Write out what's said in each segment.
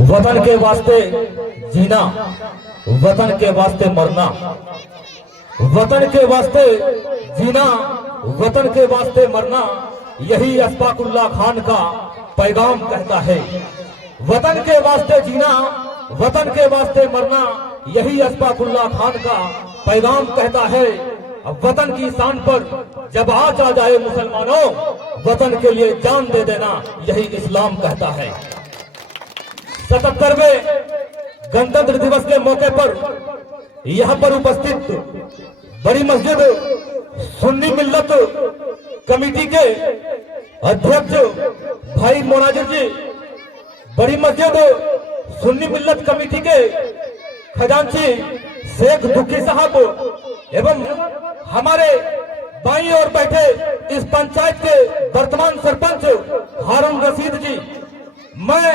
वतन के वास्ते जीना, वतन के वास्ते मरना, वतन के वास्ते जीना, वतन के वास्ते मरना, यही अशफाकुल्लाह खान का पैगाम कहता है। वतन के वास्ते जीना, वतन के वास्ते मरना, यही अशफाकुल्लाह खान का पैगाम कहता है। अब वतन की शान पर जब आँच आ जाए मुसलमानों, वतन के लिए जान दे देना, यही इस्लाम कहता है। 77वें गणतंत्र दिवस के मौके पर यहाँ पर उपस्थित बड़ी मस्जिद सुन्नी मिल्लत कमेटी के अध्यक्ष भाई मोनाजिर जी, बड़ी मस्जिद सुन्नी मिल्लत कमेटी के खजांची शेख दुखी साहब एवं हमारे बाईं ओर बैठे इस पंचायत के वर्तमान सरपंच हारून रशीद जी, मैं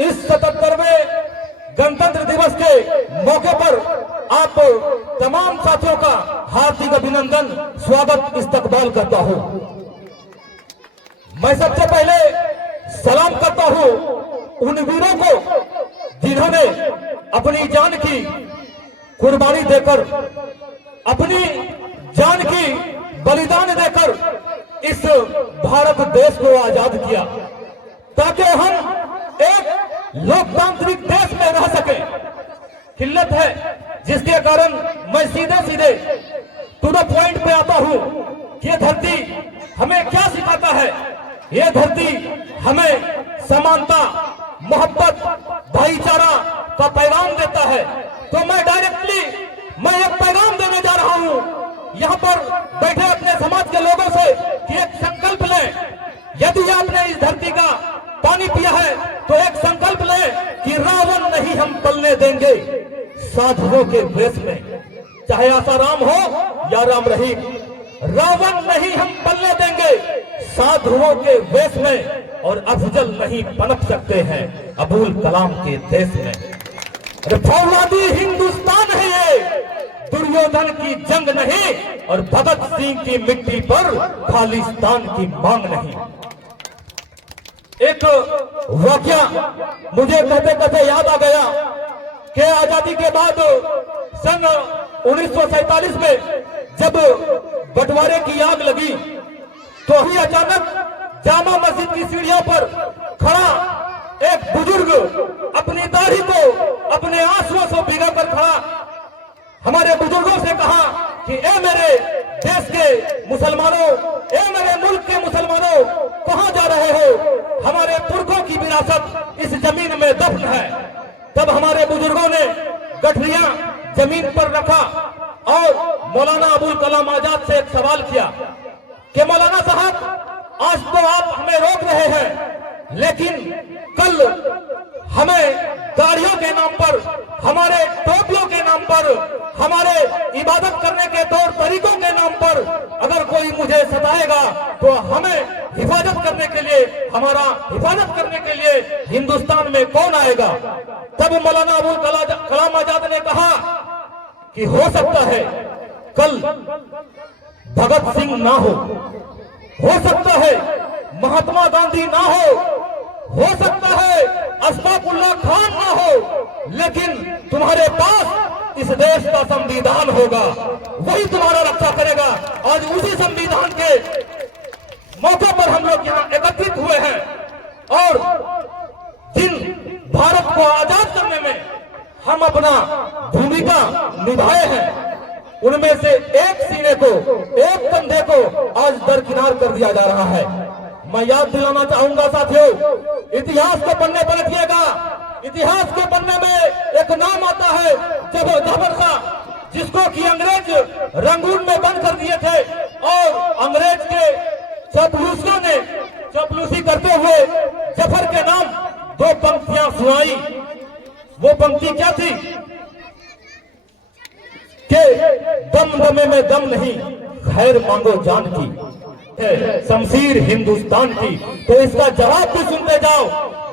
इस 77वें गणतंत्र दिवस के मौके पर आप तमाम साथियों का हार्दिक अभिनंदन, स्वागत, इस्तकबाल करता हूं। मैं सबसे पहले सलाम करता हूं उन वीरों को जिन्होंने अपनी जान की कुर्बानी देकर, अपनी जान की बलिदान देकर इस भारत देश को आजाद किया, ताकि हम एक लोकतांत्रिक देश में रह सके। किल्लत है जिसके कारण मैं सीधे सीधे टू द पॉइंट पे आता हूं। ये धरती हमें क्या सिखाता है? ये धरती हमें समानता, मोहब्बत, भाईचारा का पैगाम देता है। तो मैं डायरेक्टली एक पैगाम देने जा रहा हूं यहां पर बैठे अपने समाज के लोगों से कि एक संकल्प लें। यदि आपने इस धरती का पानी पिया है तो एक संकल्प लें कि रावण नहीं हम पलने देंगे साधुओं के वेश में, चाहे आसाराम हो या राम रहीम। रावण नहीं हम पलने देंगे साधुओं के वेश में, और अफजल नहीं पनप सकते हैं अबुल कलाम के देश में। फौलादी हिंदुस्तान है ये, दुर्योधन की जंग नहीं, और भगत सिंह की मिट्टी पर खालिस्तान की मांग नहीं। एक वाकया मुझे कहते कहते याद आ गया कि आजादी के बाद सन 1947 में जब बंटवारे की आग लगी तो ही अचानक जामा मस्जिद की सीढ़ियों पर खड़ा एक बुजुर्ग अपनी दाढ़ी को अपने आंसुओं से भिगोकर खड़ा हमारे बुजुर्गों से कहा कि ए मेरे देश के मुसलमानों, ए मेरे मुल्क के मुसलमानों, कहां जा रहे हो? हमारे पुरखों की विरासत इस जमीन में दफन है। तब हमारे बुजुर्गों ने गठरियां जमीन पर रखा और मौलाना अबुल कलाम आजाद से एक सवाल किया कि मौलाना साहब, आज तो आप हमें रोक रहे हैं, लेकिन कल हमें दाढ़ियों के नाम पर, हमारे टोपियों के नाम पर, हमारे इबादत करने के तौर तरीकों के नाम पर अगर कोई मुझे सताएगा तो हमें हिफाजत करने के लिए, हमारा हिफाजत करने के लिए हिंदुस्तान में कौन आएगा? तब मौलाना अबुल कलाम आजाद ने कहा कि हो सकता है कल भगत सिंह ना हो सकता है महात्मा गांधी ना हो सकता है अशफाकुल्लाह खान ना हो, लेकिन तुम्हारे पास इस देश का संविधान होगा, वही तुम्हारा रक्षा करेगा। आज उसी संविधान के मौके पर हम लोग यहाँ एकत्रित हुए हैं और जिन भारत को आजाद करने में हम अपना भूमिका निभाए हैं, उनमें से एक सीने को, एक कंधे को आज दरकिनार कर दिया जा रहा है। मैं याद दिलाना चाहूंगा साथियों, इतिहास के पन्ने पर रखिएगा। इतिहास के पन्ने में एक नाम आता है जबर शाह, जिसको कि अंग्रेज रंगून में बंद कर दिए थे और अंग्रेज के चापलूसियों ने चापलूसी करते हुए जफर के नाम 2 पंक्तियां सुनाई। वो पंक्ति क्या थी कि दम दमे में दम नहीं, खैर मांगो जान की, शमशीर हिंदुस्तान की। तो इसका जवाब भी सुनते जाओ।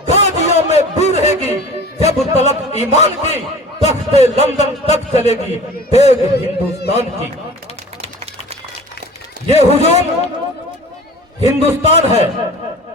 गाजियों में भी रहेगी जब तलक ईमान की, तख्ते लंदन तक चलेगी तेज हिंदुस्तान की। ये हुजूम हिंदुस्तान है।